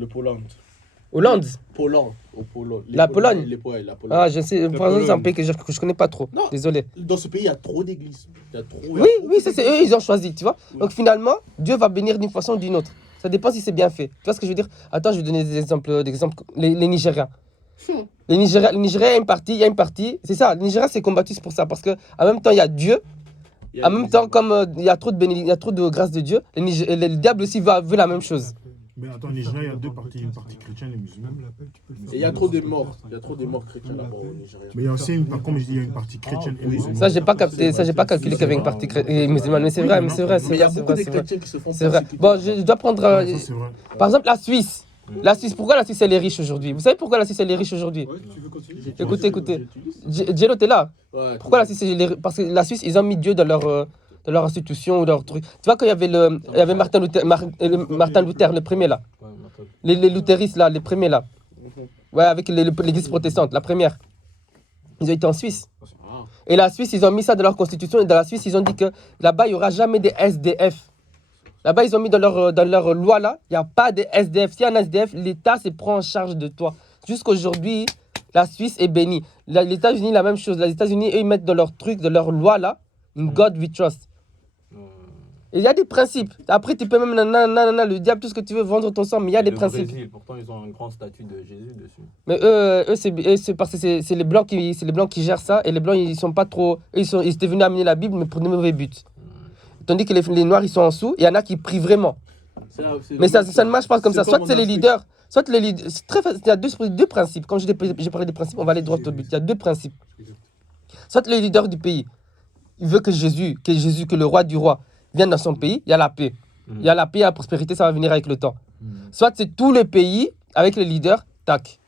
Le Pologne. Hollande. Pologne. Au Pologne. La Pologne. La Pologne. Ah, je sais. Par exemple, c'est un pays que je connais pas trop. Non. Désolé. Dans ce pays, il y a trop d'églises. Oui, ça c'est eux, ils ont choisi, tu vois. Oui. Donc finalement, Dieu va bénir d'une façon ou d'une autre. Ça dépend si c'est bien fait. Tu vois ce que je veux dire? Attends, je vais donner des exemples. Les Nigériens. Les Nigériens, il y a une partie. C'est ça, les Nigériens, c'est combattu pour ça. Parce qu'en même temps, il y a Dieu. En même temps, comme il y a trop de grâce de Dieu, le diable aussi veut la même chose. Mais attends, Nigeria, il y a deux parties, une partie chrétienne et musulmane. Et il y a trop de morts. Il y a trop de morts chrétiens là-bas au Nigeria. Mais il y a aussi, comme je dis, il y a une partie chrétienne et musulmane. Ça, j'ai pas capté, ça, j'ai pas calculé qu'il y avait une partie musulmane. Mais c'est vrai, Mais il y a beaucoup de chrétiens qui se font c'est vrai. Bon, je dois prendre. Par exemple, la Suisse. La Suisse, pourquoi la Suisse elle est riche aujourd'hui? Vous savez pourquoi la Suisse elle est riche aujourd'hui? Écoutez. Jello, t'es là? Pourquoi la Suisse elle est riche? Parce que la Suisse, ils ont mis Dieu dans leur institution ou leur truc. Tu vois, quand il y avait Martin Luther, le premier là. Les luthéristes là, les premiers là. Ouais, avec l'église protestante, la première. Ils ont été en Suisse. Et la Suisse, ils ont mis ça dans leur constitution. Et dans la Suisse, ils ont dit que là-bas, il n'y aura jamais des SDF. Là-bas, ils ont mis dans leur loi là, il n'y a pas de SDF. S'il y a un SDF, l'État se prend en charge de toi. Jusqu'aujourd'hui, la Suisse est bénie. Les États-Unis, la même chose. Les États-Unis, eux, ils mettent dans leur truc, dans leur loi là, in God we trust. Et il y a des principes. Après, tu peux même, le diable, tout ce que tu veux, vendre ton sang, mais il y a des principes. Brésil, pourtant, ils ont un grand statut de Jésus dessus. Mais eux c'est parce que c'est les Blancs qui gèrent ça. Et les Blancs, ils sont pas trop. Ils étaient venus amener la Bible, mais pour de mauvais buts. Tandis que les Noirs, ils sont en dessous. Il y en a qui prient vraiment. Mais ça ne marche pas comme ça. Soit c'est les leaders. Soit les leaders. C'est très facile. Il y a deux principes. Quand j'ai parlé des principes, on va aller droit au but. Il y a deux principes. Soit les leaders du pays, il veut que Jésus, que le roi du roi, vienne dans son pays, il y a la paix. Il y a la paix et la prospérité, ça va venir avec le temps. Soit c'est tout le pays, avec les leaders, tac.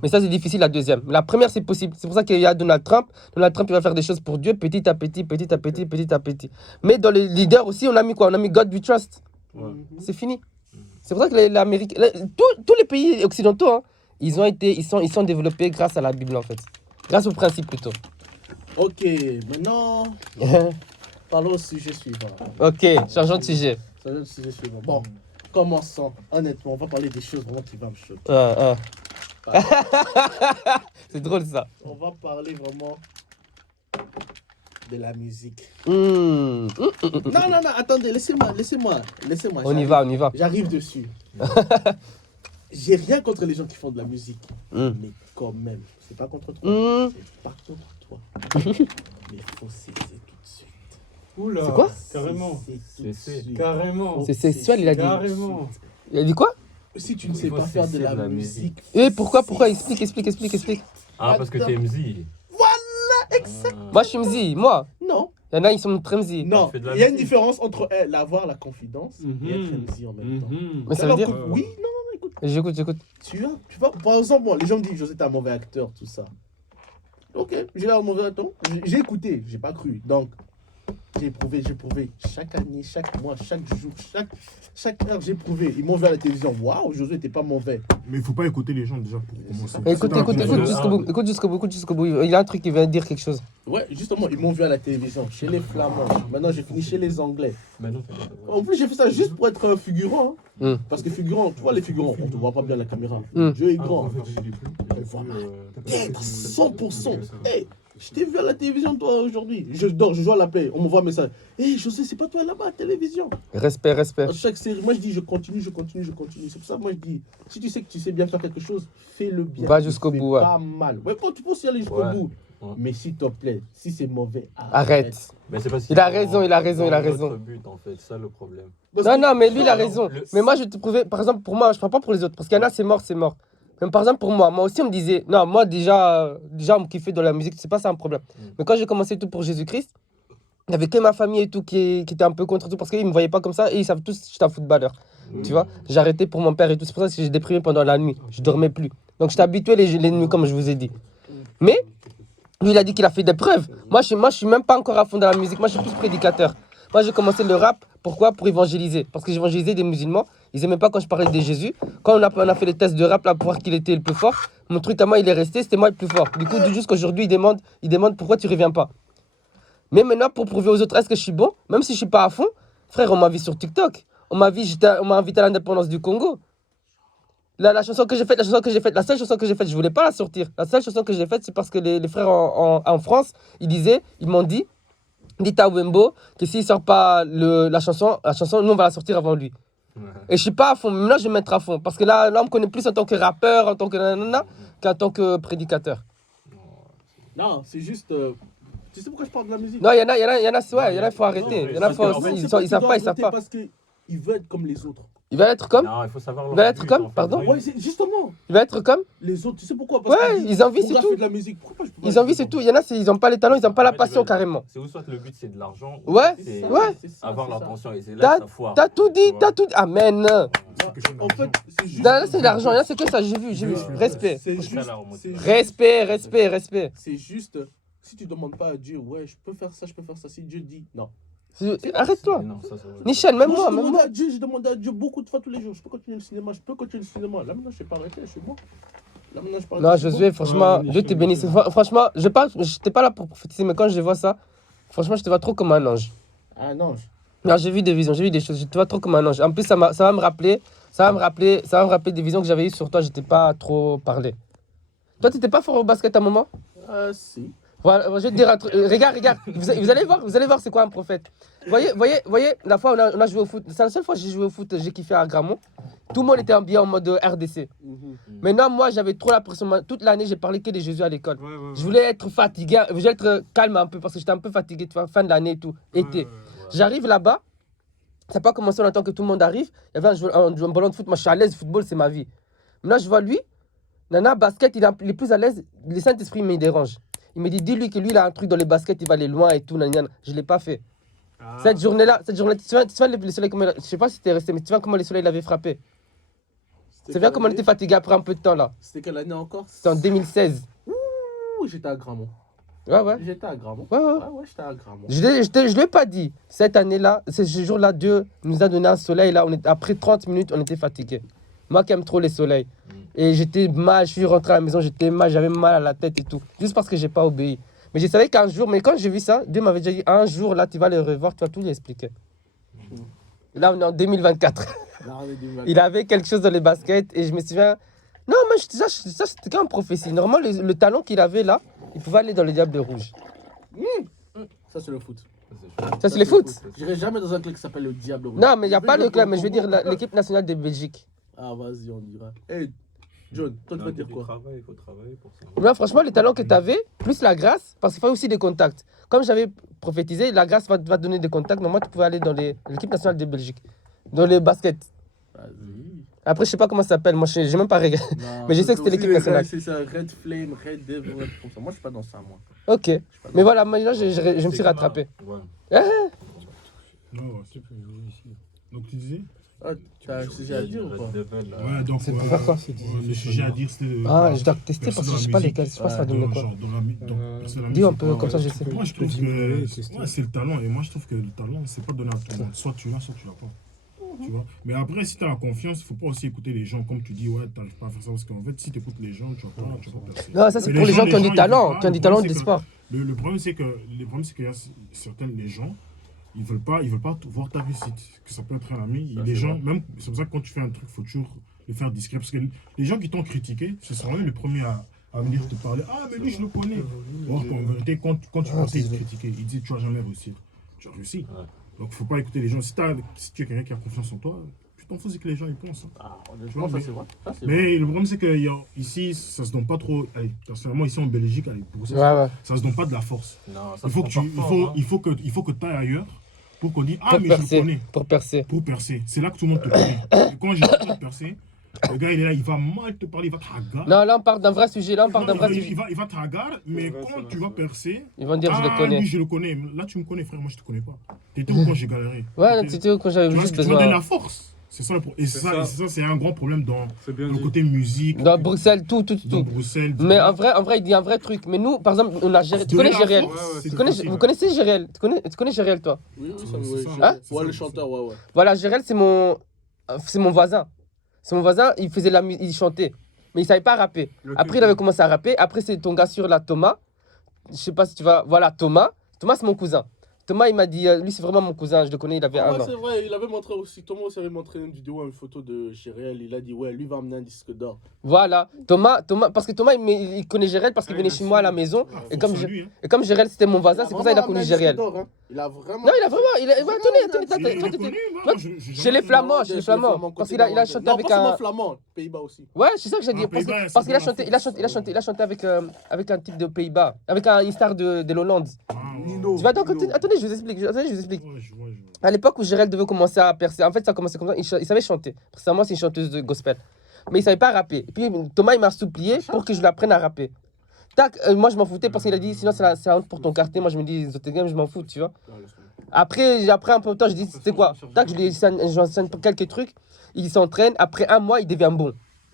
Mais ça, c'est difficile, la deuxième. La première, c'est possible. C'est pour ça qu'il y a Donald Trump. Donald Trump, il va faire des choses pour Dieu, petit à petit. Mais dans les leaders aussi, on a mis quoi? On a mis God we trust. C'est fini. C'est pour ça que l'Amérique, tous les pays occidentaux, hein, ils sont développés grâce à la Bible, en fait. Grâce au principe, plutôt. Ok, maintenant... Parlons au sujet suivant. Ok, changeons de sujet. Bon, commençons. Honnêtement, on va parler des choses vraiment qui vont me choquer. C'est drôle ça. On va parler vraiment de la musique. Non, attendez, laissez-moi. On y va. J'arrive dessus. J'ai rien contre les gens qui font de la musique. Mais quand même, c'est pas contre toi. C'est pas contre toi. Mais il faut cesser tout de suite. Oula, c'est quoi? Carrément. Carrément. C'est sexuel, il a dit. Carrément. Il a dit quoi? Si tu ne sais pas faire de la musique. Et pourquoi? Explique. Ah, parce que t'es MZ. Voilà, exactement. Moi, je suis MZ, moi. Non. Il y en a, ils sont très MZ. Non, il y a une différence entre avoir la confidence et être MZ en même temps. Mais ça veut dire... Oui, non, écoute. J'écoute. Tu vois, par exemple, moi, les gens me disent José, t'es un mauvais acteur, tout ça. Ok, j'ai l'air mauvais acteur. J'ai écouté, j'ai pas cru. Donc, j'ai éprouvé. Chaque année, chaque mois, chaque jour, chaque heure, j'ai éprouvé. Ils m'ont vu à la télévision. Waouh, Josué, t'es pas mauvais. Mais il faut pas écouter les gens déjà pour commencer. Écoute jusqu'au bout. Il y a un truc qui veut dire quelque chose. Ouais, justement, ils m'ont vu à la télévision, chez les Flamands. Maintenant, j'ai fini chez les Anglais. En plus, j'ai fait ça juste pour être un figurant. Parce que figurant, tu vois les figurants, on te voit pas bien à la caméra. Dieu est grand. On voit être 100%. Hey, je t'ai vu à la télévision, toi, aujourd'hui. Je dors, je joue à la paix. On m'envoie un message. Hey, José, c'est pas toi là-bas à la télévision. Respect. À chaque série, moi, je dis, je continue. C'est pour ça que moi, je dis, si tu sais que tu sais bien faire quelque chose, fais-le bien. Va jusqu'au bout. C'est pas mal. Ouais, quand tu peux y aller jusqu'au bout. Mais s'il te plaît, si c'est mauvais, arrête. Mais c'est parce il a raison. But, en fait, c'est ça le problème. Non, mais lui, il a raison. Mais moi, je te prouvais, par exemple, pour moi, je ne parle pas pour les autres. Parce qu'il y en a, c'est mort. Même par exemple, pour moi aussi, on me disait, non, moi, déjà on me kiffait dans la musique, c'est pas ça un problème. Mais quand j'ai commencé tout pour Jésus-Christ, il n'y avait que ma famille et tout qui était un peu contre tout, parce qu'ils ne me voyaient pas comme ça et ils savent tous que j'étais un footballeur. Tu vois, j'ai arrêté pour mon père et tout. C'est pour ça que j'ai déprimé pendant la nuit. Je dormais plus. Donc, j'étais habitué les nuits, comme je vous ai dit. Mais, lui, il a dit qu'il a fait des preuves. Moi, je suis même pas encore à fond dans la musique. Moi, je suis plus prédicateur. Moi, j'ai commencé le rap. Pourquoi? Pour évangéliser. Parce que j'évangélisais des musulmans. Ils n'aimaient pas quand je parlais de Jésus. Quand on a fait les tests de rap là, pour voir qui était le plus fort, mon truc à moi, il est resté. C'était moi le plus fort. Du coup, jusqu'aujourd'hui, ils demandent pourquoi tu reviens pas. Mais maintenant, pour prouver aux autres, est-ce que je suis bon? Même si je suis pas à fond, frère, on m'a vu sur TikTok. On m'a invité à l'indépendance du Congo. La chanson que j'ai faite, la seule chanson que j'ai faite, je voulais pas la sortir. La seule chanson que j'ai faite, c'est parce que les frères en France, ils m'ont dit, dites à Wembo que s'il sort pas la chanson, nous on va la sortir avant lui. Et je suis pas à fond, mais là je vais mettre à fond. Parce que là on me connaît plus en tant que rappeur, en tant que nanana, qu'en tant que prédicateur. Non, c'est juste. Tu sais pourquoi je parle de la musique? Non, il y en a, il faut arrêter. Il y en a, ils savent pas. Parce qu'il veut être comme les autres. Il va être comme? Non, il faut savoir. Il va être comme, pardon? Ouais, justement. Il va être comme? Les autres, tu sais pourquoi? Parce Ouais, ils envient, c'est tout. De la musique. Pourquoi je peux pas Ils envient, c'est tout. Il y en a, ils n'ont pas les talents, ils n'ont pas la passion carrément. C'est où soit le but c'est de l'argent. Ouais, c'est ouais. avoir l'attention et c'est là que ça foire. T'as tout dit. Amen. En fait, c'est juste. Là, c'est l'argent, là, c'est que ça, j'ai vu. Respect. C'est juste. Respect. C'est juste. Si tu demandes pas à Dieu, ouais, je peux faire ça, si Dieu dit non. Arrête-toi. Nichel, même moi. J'ai demandé à Dieu beaucoup de fois tous les jours. Je peux continuer le cinéma. Là, maintenant, je n'ai pas arrêté, je suis bon. Là, maintenant, je parle. Non, Josué, franchement, Dieu te bénisse. Franchement, je n'étais pas là pour prophétiser, mais quand je vois ça, franchement, je te vois trop comme un ange. Un ange? Non, j'ai vu des visions, j'ai vu des choses. Je te vois trop comme un ange. En plus, ça va me rappeler des visions que j'avais eues sur toi. Je t'ai pas trop parlé. Toi, tu n'étais pas fort au basket à un moment? Si. Voilà, je vais te dire un truc. Regarde. Vous allez voir c'est quoi un prophète. Voyez, la fois on a joué au foot. C'est la seule fois que j'ai joué au foot, j'ai kiffé à Gramont. Tout le monde était bien en mode RDC. Maintenant, moi, j'avais trop la pression. Toute l'année, j'ai parlé que de Jésus à l'école. Je voulais être fatigué, je voulais être calme un peu parce que j'étais un peu fatigué, tu vois, fin de l'année et tout, été. J'arrive là-bas, ça n'a pas commencé en attendant que tout le monde arrive. Il y avait un ballon de foot, moi je suis à l'aise, football, c'est ma vie. Maintenant, je vois lui, Nana, basket, il est plus à l'aise, le Saint-Esprit me dérange. Il me dit, dis-lui que lui, il a un truc dans les baskets, il va aller loin et tout. Nanana. Je ne l'ai pas fait. Cette journée-là, tu vois le soleil, je ne sais pas si tu es resté, mais tu vois comment le soleil l'avait frappé. Tu vois comment on était fatigué après un peu de temps là. C'était quelle année encore? C'était en 2016. Ouh, j'étais à Gramont. Ouais. J'étais à Gramont. Ouais, j'étais à Gramont. Je ne l'ai pas dit. Cette année-là, ce jour-là, Dieu nous a donné un soleil. Là, après 30 minutes, on était fatigué. Moi qui aime trop les soleils. Et j'étais mal, je suis rentré à la maison, j'étais mal, j'avais mal à la tête et tout. Juste parce que je n'ai pas obéi. Mais je savais qu'un jour, mais quand j'ai vu ça, Dieu m'avait déjà dit, un jour, là, tu vas le revoir, tu vas tout lui expliquer. Là, on est en 2024. Il avait quelque chose dans les baskets et je me souviens... Non, mais ça c'était qu'une prophétie. Normalement, le talent qu'il avait là, il pouvait aller dans le Diable Rouge. Ça, c'est le foot. Ça, c'est le foot. J'irai jamais dans un club qui s'appelle le Diable Rouge. Non, mais il n'y a pas le club, mais je veux dire l'équipe nationale de Belgique. Ah, vas-y, on dira. Hey, John, toi, tu vas dire quoi? Il faut travailler pour ça. Moi, franchement, le talent que tu avais, plus la grâce, parce qu'il faut aussi des contacts. Comme j'avais prophétisé, la grâce va te donner des contacts. Normalement, tu pouvais aller dans l'équipe nationale de Belgique, dans les baskets. Vas-y. Après, je sais pas comment ça s'appelle. Moi, je n'ai même pas regardé. Mais je sais que c'était l'équipe nationale. C'est ça, Red Flame, Red Devil, comme ça. Moi, je suis pas dans ça, moi. Ok. Mais voilà, maintenant, je me suis rattrapé. Non, c'est plus ici. Donc, tu disais? Ah, tu as un sujet à dire ou pas? Ouais, donc. C'est pour faire quoi? Le sujet à dire, c'était. Ah, je dois tester parce que je sais pas lesquels. Je sais pas ça va donner quoi. Dis un peu, comme ça, je sais. Moi, je trouve que c'est le talent. Et moi, je trouve que le talent, c'est pas donné à tout le monde. Soit tu l'as, soit tu l'as pas. Tu vois? Mais après, si tu as la confiance, il faut pas aussi écouter les gens. Comme tu dis, ouais, tu n'arrives pas à faire ça. Parce qu'en fait, si tu écoutes les gens, tu vas pas percer. Non, ça, c'est pour les gens qui ont du talent. Qui ont du talent de sport. Le problème, c'est qu'il y a certaines les gens. Ils veulent pas voir ta réussite. Que ça peut être un ami. Les gens, même, c'est pour ça que quand tu fais un truc, il faut toujours le faire discret. Parce que les gens qui t'ont critiqué, ce seront eux les premiers à venir te parler. Ah, mais lui, je le connais. Or qu'en vérité, quand tu pensais te critiquer, il dit tu vas jamais réussir. Tu as réussi. Donc, il ne faut pas écouter les gens. Si tu es quelqu'un qui a confiance en toi, tu t'en fous, c'est que les gens ils pensent. Ah, honnêtement, ça c'est vrai. Mais le problème, c'est qu'ici, ça se donne pas trop. Allez, personnellement, ici en Belgique, ça se donne pas de la force. Non, il faut que tu ailles ailleurs. Pour qu'on dise, ah, mais je le connais. Pour percer. C'est là que tout le monde te connaît. Et quand j'ai pas de percer, le gars, il est là, il va mal te parler, il va te hagar. Non, là, on parle d'un vrai sujet. Il va te hagar, mais quand tu vas percer, ils vont dire, je le connais. Lui, je le connais. Là, tu me connais, frère, moi, je te connais pas. T'étais où quand j'ai galéré? Ouais, t'étais où quand j'avais juste besoin. Tu m'as donné la force. C'est ça, et ça, c'est un grand problème dans le côté musique. Dans Bruxelles, tout. Dans Bruxelles. Mais en vrai, il dit un vrai truc. Mais nous, par exemple, on a Gériel. Tu connais Gériel? Vous connaissez Gériel? Tu connais Gériel, toi? Oui, ça. Hein? Ouais, le chanteur, ouais. Voilà, Gériel, c'est mon voisin. C'est mon voisin, il faisait il chantait. Mais il savait pas rapper. Après, il avait commencé à rapper. Après, c'est ton gars sur la Thomas. Je sais pas si tu vas. Voilà, Thomas. Thomas, c'est mon cousin. Thomas, il m'a dit, lui, c'est vraiment mon cousin, je le connais, il avait un an. C'est vrai, il avait montré aussi. Thomas aussi avait montré une vidéo, une photo de Gérel. Il a dit, ouais, lui va amener un disque d'or. Voilà, Thomas, parce que Thomas, il connaît Gérel parce qu'il venait chez moi à la maison. Et comme Gérel, c'était mon voisin, c'est pour ça qu'il a connu Gérel. Il a vraiment. Non, il a vraiment. Attendez. Chez les Flamands, parce qu'il a chanté avec un. Flamand, Pays-Bas aussi. Ouais, c'est ça que j'ai dit. Parce qu'il a chanté avec un type de Pays-Bas, avec une star de l'Hollande. Tu vas donc. Attendez, je vous explique. À l'époque où Gérel devait commencer à percer, en fait, ça commençait comme ça. Il savait chanter. Parce que moi, c'est une chanteuse de gospel. Mais il savait pas rapper. Et puis Thomas, il m'a supplié pour que je l'apprenne à rapper. Tac, moi je m'en foutais parce qu'il a dit sinon c'est la honte pour ton quartier. Moi je me dis Zottegem, je m'en fous, tu vois. Après un peu de temps, je dis c'était quoi. Tac, je lui enseigne quelques trucs. Il s'entraîne. Après un mois, il devient bon.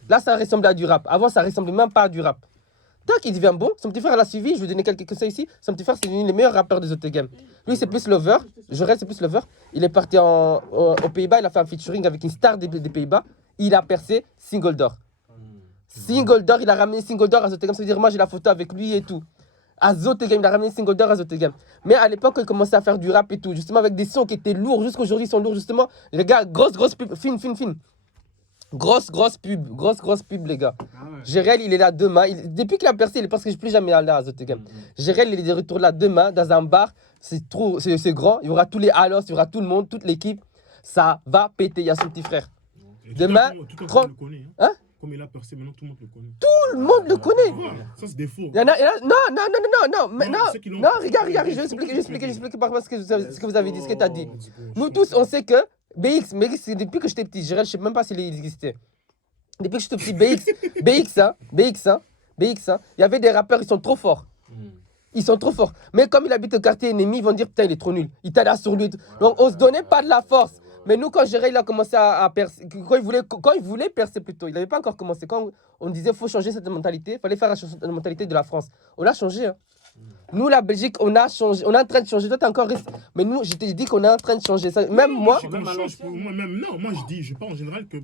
Là, ça ressemblait à du rap. Avant, ça ressemblait même pas à du rap. Tac, il devient bon. Son petit frère l'a suivi. Je lui ai donné quelques conseils ici. Son petit frère, c'est l'un des meilleurs rappeurs de Zottegem. Lui, c'est plus lover. Gérel, c'est plus lover. Il est parti aux Pays-Bas. Il a fait un featuring avec une star des Pays-Bas. Il a percé single d'or. Single d'or, il a ramené single d'or à Zottegem. Ça veut dire, moi j'ai la photo avec lui et tout. À Zottegem, il a ramené single d'or à Zottegem. Mais à l'époque, il commençait à faire du rap et tout. Justement, avec des sons qui étaient lourds. Jusqu'aujourd'hui, ils sont lourds, justement. Les gars, grosse pub. Film. Grosse pub, les gars. Gérel, il est là demain. Depuis qu'il a percé, il est parce que je ne suis plus jamais allé à Zottegem. Gérel, il est de retour là demain, dans un bar. C'est grand. Il y aura tous les halos, il y aura tout le monde, toute l'équipe. Ça va péter. Il y a son petit frère. Demain, comme il a percé, maintenant tout le monde le connaît. Tout le monde le connaît. Ça, c'est des faux. Non, regarde, je vais expliquer par ce que vous avez dit, ce que tu as dit. Nous tous, on sait que BX, depuis que j'étais petit, je ne sais même pas s'il existait. Depuis que j'étais petit, BX, il y avait des rappeurs, ils sont trop forts. Ils sont trop forts. Mais comme il habite au quartier ennemi, ils vont dire putain, il est trop nul. Il tape sur lui. Donc, on se donnait pas de la force. Mais nous, quand Gérel a commencé à percer, quand il voulait percer plutôt, il n'avait pas encore commencé. Quand on disait qu'il faut changer cette mentalité, il fallait faire la mentalité de la France. On a changé. Hein. Nous, la Belgique, on a changé. On est en train de changer. Toi, t'es encore resté. Mais nous, je t'ai dit qu'on est en train de changer. Ça, même moi. Moi, je parle en général que.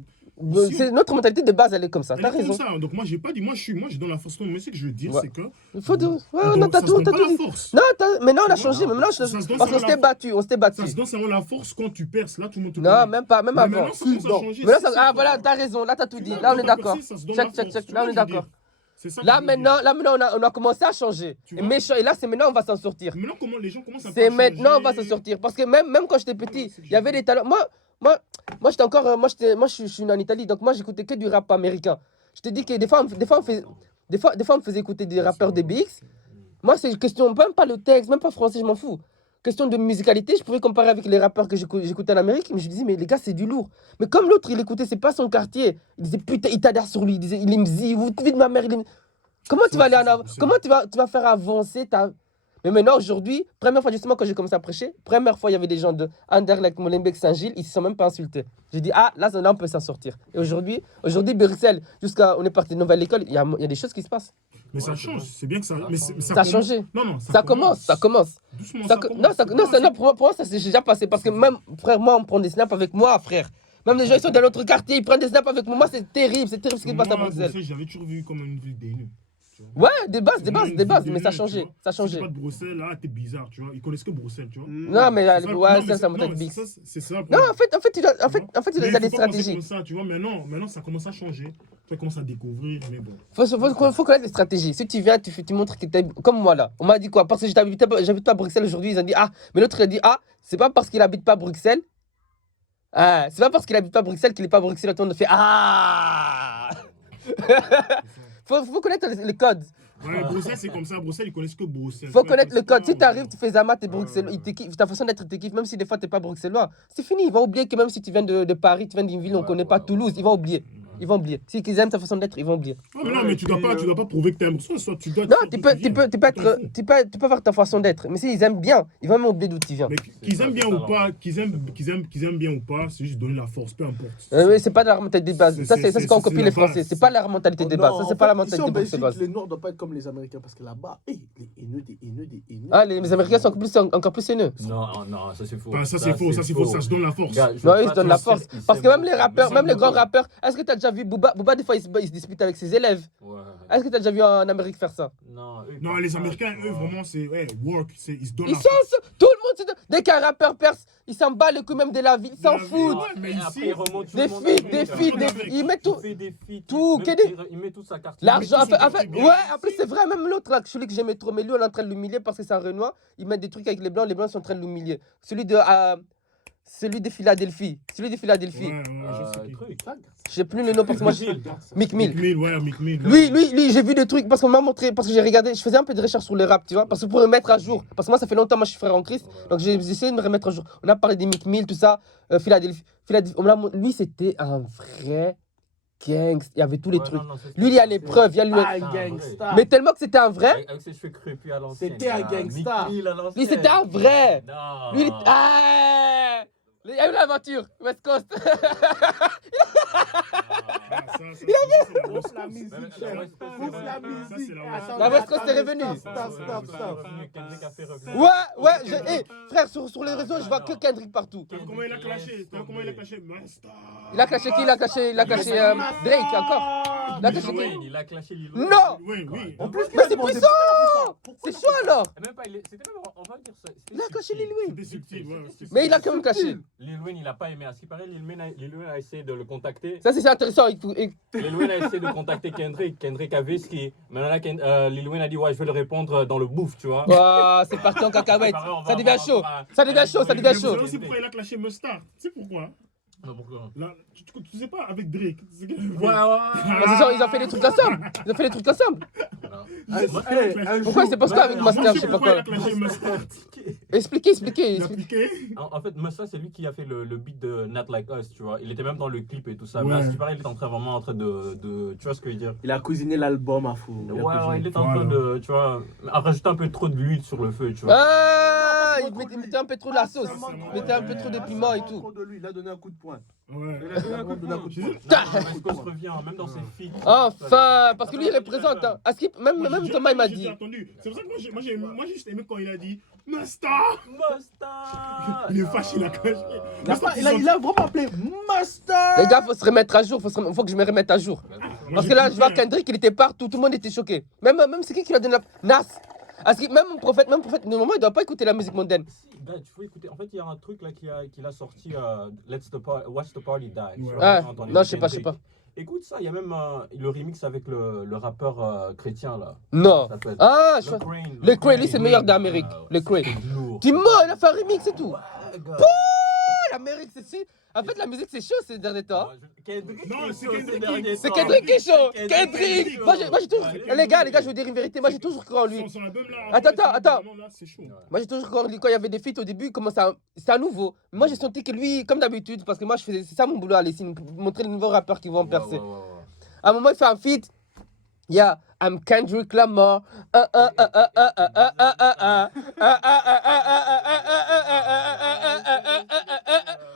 C'est notre mentalité de base, elle est comme ça. T'as raison. Comme ça. Donc moi j'ai pas dit, moi je donne la force. Mais ce que je veux dire, c'est que. Il faut t'as tout dit. Non, mais non, on a changé. Mais maintenant, parce qu'on s'était battu. Ça se donne seulement la force quand tu perces. Là, tout le monde te connaît. Non, même pas, même avant. Ah voilà, t'as raison. Là, t'as tout dit. Là, on est d'accord. Check. Là, on est d'accord. Là maintenant, on a commencé à changer. Et là, c'est maintenant on va s'en sortir. Maintenant, comment les gens commencent à C'est maintenant on va s'en sortir. Parce que même quand j'étais petit, il y avait des talents. Moi, j'étais encore. Moi, je suis né en Italie, donc moi, j'écoutais que du rap américain. Je te dis que des fois, on me faisait écouter des rappeurs de BX. Moi, c'est une question, même pas le texte, même pas français, je m'en fous. Question de musicalité, je pouvais comparer avec les rappeurs que j'écoutais en Amérique, mais je disais, mais les gars, c'est du lourd. Mais comme l'autre, il écoutait, c'est pas son quartier. Il disait, putain, il t'adhère sur lui. Il disait, il est mzi, vous de ma mère. Comment tu vas aller en avant? Comment tu vas faire avancer ta. Mais maintenant, aujourd'hui, première fois justement quand j'ai commencé à prêcher, première fois il y avait des gens de Anderlecht, Molenbeek, Saint-Gilles, ils ne se sont même pas insultés. J'ai dit, ah, là on peut s'en sortir. Et aujourd'hui, Bruxelles, on est parti de nouvelle école, il y a des choses qui se passent. Mais ça change, c'est bien que ça. Mais ça a changé. Non, ça commence. Doucement, non, pour moi, ça s'est déjà passé. Parce que même, frère, moi, on prend des snaps avec moi, frère. Même les gens, ils sont dans l'autre quartier, ils prennent des snaps avec moi. Moi, c'est terrible ce qui se passe à Bruxelles. J'avais toujours vu comme une ville d'haineux. Ouais, des bases, mais ça a changé. Ça a changé. Si tu pas de Bruxelles, là, t'es bizarre, tu vois. Ils connaissent que Bruxelles, tu vois. Non, mais ça m'a peut-être bix. C'est ça. Non, en fait, il a des stratégies. Comme ça, tu vois. Maintenant, ça commence à changer. Tu commences à découvrir, mais bon. Faut connaître les stratégies. Si tu viens, tu montres que t'es comme moi là. On m'a dit quoi? Parce que j'habite pas à Bruxelles aujourd'hui. Ils ont dit ah, mais l'autre il a dit ah, c'est pas parce qu'il habite pas à Bruxelles. Ah, c'est pas parce qu'il habite pas à Bruxelles qu'il est pas à Bruxelles. Tout le monde fait ah. Faut connaître les codes. Ouais, Bruxelles, c'est comme ça. Bruxelles, ils connaissent que Bruxelles. Faut connaître le code. Si tu arrives, tu fais Zama, t'es bruxellois. Ta façon d'être, t'es kiff, même si des fois, t'es pas bruxellois. C'est fini. Ils vont oublier que même si tu viens de Paris, tu viens d'une ville, on connaît pas Toulouse. Ils vont oublier. Si ils aiment ta façon d'être, ils vont oublier. Non, mais tu dois pas prouver que tu aimes. Soit tu dois. Non, tu peux faire ta façon d'être. Mais s'ils aiment bien, ils vont même oublier d'où tu viens. Mais qu'ils aiment bien ou pas, c'est juste donner la force, peu importe. Oui, c'est pas la mentalité de base. Ça, c'est quand on copie les Français. C'est pas la mentalité de base. Ça, c'est pas la mentalité de base. Les Noirs ne doivent pas être comme les Américains parce que là-bas, des haineux. Ah, les Américains sont encore plus haineux. Non, ça c'est faux. Ça c'est faux. Ça se donne la force. Non, ils se donnent la force. Parce que même les rappeurs, même les grands rappeurs, est-ce que tu as déjà déjà vu Booba, des fois, il se dispute avec ses élèves. Ouais. Est-ce que t'as déjà vu en Amérique faire ça? Non, Non, les Américains, eux, vraiment, c'est work. Ils se donnent Ils sont... Tout le monde, dès qu'un rappeur perce, il s'en bat le coup même de la vie, ils s'en foutent. Mais après, ici, il remonte tout Des le monde feats, avec, des feats, il met tout. Il fait des feats. Tout, Il met toute sa carte. L'argent, Mais tout en son fait, bien. ouais, en plus c'est vrai, même l'autre là, celui que j'aimais trop, mais lui on est en train de l'humilier parce que c'est un Renoir, il met des trucs avec les Blancs sont en train de l'humilier. Celui de Philadelphie, Ouais, je sais qui. je sais plus le nom parce que moi, Mick Mill. Mick Mill. Lui, j'ai vu des trucs parce qu'on m'a montré, parce que j'ai regardé, je faisais un peu de recherche sur le rap, tu vois, parce que pour me mettre à jour, parce que moi ça fait longtemps, moi je suis frère en Christ, donc j'ai essayé de me remettre à jour. On a parlé des Mick Mill, tout ça, Philadelphie, lui c'était un vrai gangster, il y avait tous les trucs. Lui, il y a les preuves, il y a lui. Un gangsta. Mais tellement que c'était un vrai. Avec ses cheveux crépus à l'ancienne. C'était un gangsta. Lui, c'était un vrai. Non. Lui, il y a eu l'aventure, West Coast. Pousse la musique, chef. Pousse la musique. La West Coast est revenue. Stop. Kendrick a fait revenir. Ouais, frère, sur les réseaux, je vois que Kendrick partout. Comment il a clashé Master. Il a clashé qui? Il a clashé Drake encore. Il a clashé qui? Il a clashé Lil Wayne. Non. Oui. En plus, Mais c'est puissant. C'est chaud alors. Même pas, c'était même, on va dire ça. Il a clashé Lil Wayne. C'était subtil, ouais. Mais il a quand même clashé. Lil Wayne, il a pas aimé. À ce qui paraît, Lil Wayne a essayé de le contacter. Ça, c'est intéressant. Lil Wayne a essayé de contacter Kendrick. Kendrick a vu ce qui. Maintenant, là, Lil Wayne a dit, ouais, je vais le répondre dans le bouffe, tu vois. Ouah, c'est parti en cacahuète. Ça devient chaud. Ça devient chaud. Mais vous savez aussi pourquoi il a clashé Mustard. Tu sais pourquoi? Non, pourquoi? Là, tu sais pas, avec Drake. Ils ont fait des trucs ensemble. Pourquoi c'est pas ça avec Master, je sais pas quoi. Il a clashé Mustard. Expliquez. Il a piqué. En fait, Musta, c'est lui qui a fait le beat de Not Like Us, tu vois. Il était même dans le clip et tout ça. Ouais. Mais à ce qui paraît, il est vraiment en train de. Tu vois ce que je veux dire? Il a cuisiné l'album à fond. Ouais, il est en train de. Tu vois. Rajouter un peu trop d'huile sur le feu, tu vois. Ah, il mettait un peu trop de la sauce. Il mettait un peu trop de piment et tout. Il a donné un coup de poing. Ouais. Il a donné un coup de poing. West Coast revient, même dans ses feats. Enfin, parce que lui il représente. Hein. Même Thomas il m'a dit. C'est pour ça que moi j'ai juste aimé quand il a dit Musta. Il est fâché, il a clashé. Il a vraiment appelé Master. Les gars, faut se remettre à jour. Faut que je me remette à jour. Parce que là, je vois Kendrick, il était partout. Tout le monde était choqué. Même c'est qui lui a donné la. Nas. Même mon prophète, normalement, il doit pas écouter la musique mondaine. Si, bah, tu faut écouter. En fait, il y a un truc là qu'il a sorti, Watch the Party Die. Ouais. Ah, Dans les non, je sais pas. Écoute ça, il y a même le remix avec le rappeur chrétien là. Non. Ça s'appelle Ah, Le Crane, lui, c'est le meilleur d'Amérique. Le Crane. lourd. Timo, il a fait un remix et tout. Ouais, L'Amérique, c'est si. En fait, la musique, c'est chaud ces derniers temps. Kendrick. Non, c'est chaud Kendrick ces derniers C'est temps. Kendrick qui est chaud. Kendrick. Kendrick. Moi, j'ai toujours. Les gars, je vais vous dire une vérité. Moi, j'ai toujours cru en lui. Son album là. Attends. Non, là, c'est chaud. Moi, j'ai toujours cru en lui. Quand il y avait des feats au début, c'était à nouveau. Moi, j'ai senti que lui, comme d'habitude, parce que moi, c'est ça mon boulot à laisser, montrer les nouveaux rappeurs qui vont percer. Ouais. À un moment, il fait un feat. Yeah, I'm Kendrick Lamar.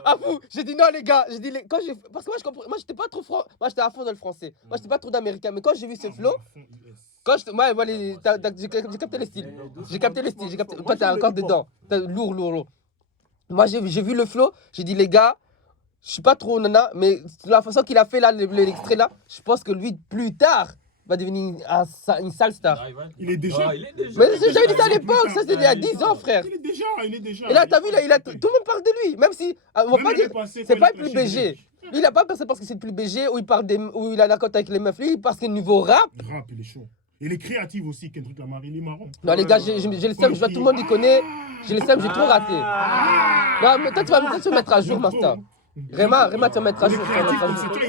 Ah vous, j'ai dit non les gars, parce que moi je comprends, moi j'étais pas trop moi j'étais à fond dans le français, moi j'étais pas trop d'américain, mais quand j'ai vu ce flow, j'ai capté les styles, toi t'es encore dedans, t'es lourd. Moi j'ai vu le flow, j'ai dit les gars, je suis pas trop nana, mais la façon qu'il a fait là, l'extrait là, je pense que lui plus tard va devenir une sale star. Il est déjà. Mais j'avais dit ça à l'époque, ça c'était il y a 10 ans frère. Il est déjà. Et là t'as vu, tout le monde parle de lui, même si, on va pas dire, c'est pas le plus BG. Lui il a pas percé parce que c'est le plus BG, où il a la cote avec les meufs, lui parce que niveau rap. Rap, il est chaud. Il est créatif aussi, Kendrick Lamar, il est marrant. Non les gars, j'ai le seum, je vois tout le monde y connaît, j'ai le seum, j'ai tout raté. Non mais toi tu vas te mettre à jour, Master. Réma, tu vas mettre à jour.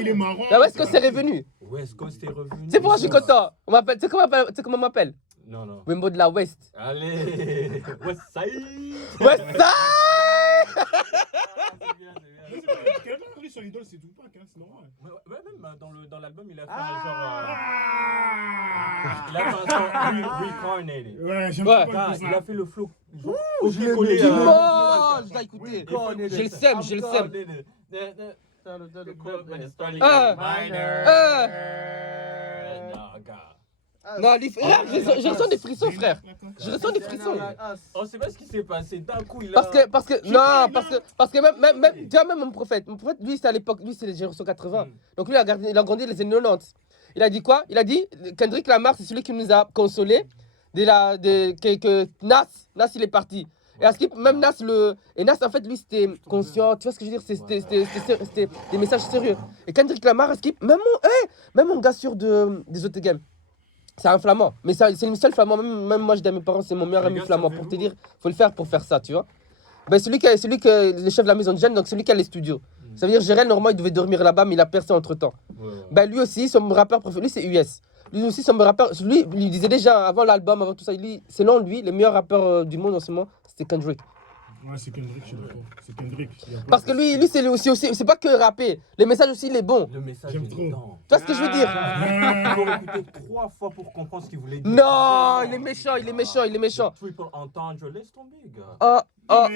Il est marrant. La West Coast est revenu. West Coast est revenu. C'est pourquoi je suis content. Tu sais comment on m'appelle? Non. Wimbo de la West. Allez, West Side. West Side. Quelqu'un a pris son idole, c'est Tupac, c'est normal. Ouais, même dans l'album, il a fait un genre. Il a fait un genre Reincarnated. Ouais, j'aime pas Il ça. a fait le flow. Je l'ai écouté. J'ai le seum. Non, regarde, je ressens des frissons, frère. Je ressens des frissons. On sait pas ce qui s'est passé. D'un coup, il a. Parce que même, tu vois, même mon prophète, lui, c'est à l'époque, lui, c'est les générations 80. Donc lui, il a grandi les années 90. Il a dit quoi? Il a dit, Kendrick Lamar, c'est celui qui nous a consolés que Nas, il est parti. Et à Skip, même Nas, en fait, lui, c'était conscient. Tu vois ce que je veux dire? C'était des messages sérieux. Et Kendrick Lamar, à Skip, même mon gars sûr des autres games, c'est un flamand. Mais c'est le seul flamand. Même moi, je dis à mes parents, c'est mon meilleur ami flamand. Pour te dire, faut le faire pour faire ça, tu vois. Ben, celui que le chef de la maison de Jeanne, donc celui qui a les studios. Ça veut dire, Jérel, normalement, il devait dormir là-bas, mais il a percé entre temps. Ben, lui aussi, son rappeur préféré, lui, c'est US. Lui aussi, son rappeur, lui, il disait déjà avant l'album, avant tout ça, selon lui, le meilleur rappeur du monde en ce moment, c'était Kendrick. Ouais, c'est Kendrick, je suis d'accord. C'est Kendrick. Parce que lui c'est aussi, c'est pas que rapper. Le message aussi, il est bon. Le message, j'aime il est trop. dedans. Tu vois ce que je veux dire? Il faut écouter 3 fois pour comprendre ce qu'il voulait dire. Non, il est méchant. Triple entendre, laisse tomber, gars. Non,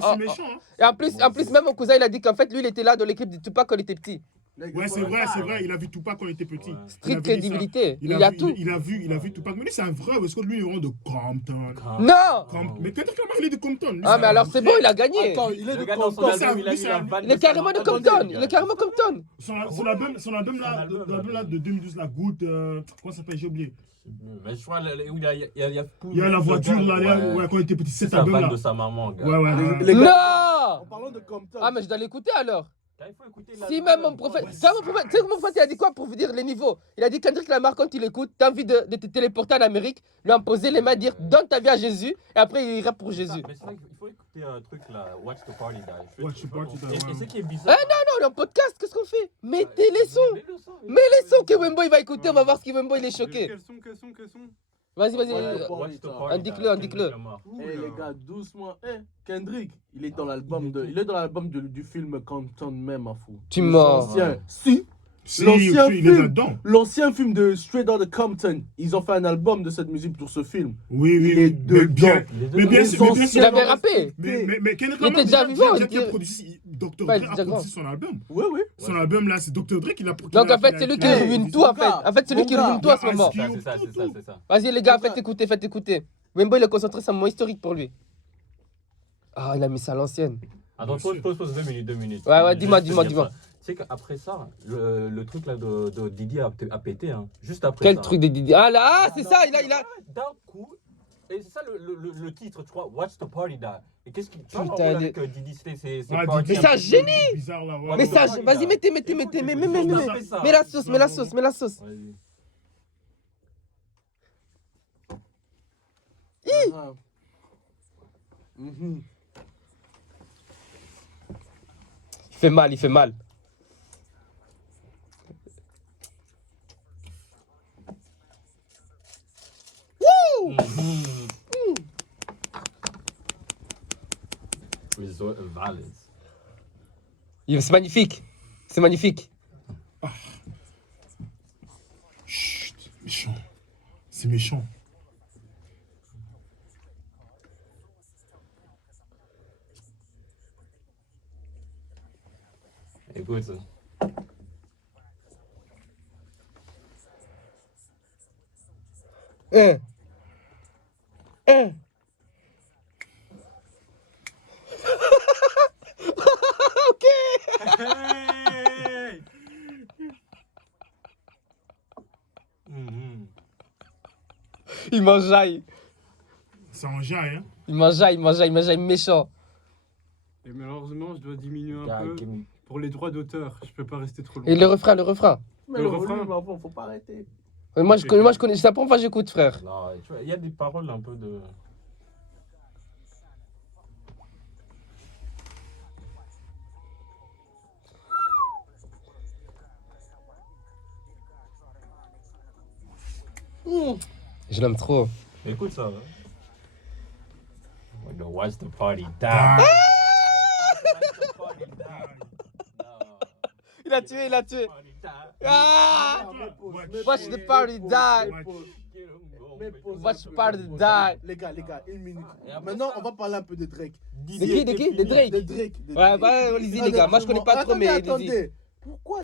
c'est méchant. Hein. Et en plus, même mon cousin, il a dit qu'en fait, lui, il était là dans l'équipe de Tupac quand il était petit. Ouais, c'est vrai. Il a vu Tupac quand il était petit. Street crédibilité. Il a tout. Il a vu Tupac. Mais lui, c'est un vrai, parce que lui, il est vraiment de Compton. Non! Mais Kendrick Lamar, il est de Compton. Ah, mais alors c'est bon, il a gagné. Attends, il est de Regarde dans son Compton. album, il a mis la vanne. Il est carrément de Compton. Son album là de 2012, la goutte, comment ça s'appelle, j'ai oublié. Mais je crois il y a Il y a la voiture là, quand il était petit, cet album là. de sa maman, gars. Ouais. Non! En parlant de Compton. Ah, mais je dois l'écouter alors. Il faut écouter Si même mon prophète. Tu sais, mon prophète, il a dit quoi pour vous dire les niveaux? Il a dit Kendrick Lamar, quand il écoute, t'as envie de te téléporter en Amérique, lui imposer les mains, dire donne ta vie à Jésus, et après il ira pour Jésus. Mais c'est vrai qu'il faut écouter un truc là, Watch the Party Die. Watch the Party Die, Et ce qui est Eh bizarre. non, on est en podcast, qu'est-ce qu'on fait? Mettez les sons. Mets les sons que Wembo il va écouter, on va voir ce que Wembo il est choqué. Quels sont Vas-y. Indique-le. Eh les gars, doucement. Kendrick, il est dans l'album du film Compton même, à fou. Tu mens. Si, il est là-dedans. L'ancien film de Straight Outta Compton, ils ont fait un album de cette musique pour ce film. Oui. Il est dedans. Mais bien sûr. Il avait rappé. Mais Kendrick Il était déjà vivant. Dr. Dre a produit son album. Oui. Son album là, c'est Dr. Dre qui l'a produit. Donc en fait, c'est lui qui ruine tout en fait. En fait, c'est lui qui ruine tout à ce moment. C'est ça. Vas-y les gars, faites écouter. Wembo il est concentré, c'est un moment historique pour lui. Ah, il a mis ça à l'ancienne. Attends, pause 2 minutes. Ouais, dis-moi. Tu sais qu'après ça, le truc là de Didi a pété, hein. Juste après Quel ça. truc de Didi? Ah là, c'est ça, il a. D'un coup, et c'est ça le titre, tu vois, Watch the Party Die. Et qu'est-ce qui Putain, avec Didi, c'est Mais c'est un génie! Bizarre là, Mais ça, vas-y, mettez, mets la sauce. Il fait mal. Resort of violence. C'est magnifique. Chut, méchant. C'est méchant. Écoute ça. Ok. Hey! Il m'enjaille. Ça enjaille, hein. Il m'enjaille méchant. Et malheureusement, je dois diminuer un peu pour les droits d'auteur. Je peux pas rester trop longtemps. Et le refrain. Mais le refrain, faut pas arrêter. Moi je connais, c'est la première fois que j'écoute, frère. Non, tu vois, il y a des paroles un peu de. Je l'aime trop. Écoute ça. Hein. Watch the party die. Il a tué. Ah! Watch the party die. Watch the party die. Les gars, 1 minute. Maintenant, on va parler un peu de Drake. De qui? De Drake? De Drake. Ouais, allez-y les gars. Moi je connais pas trop, mais allez-y. Attendez. Pourquoi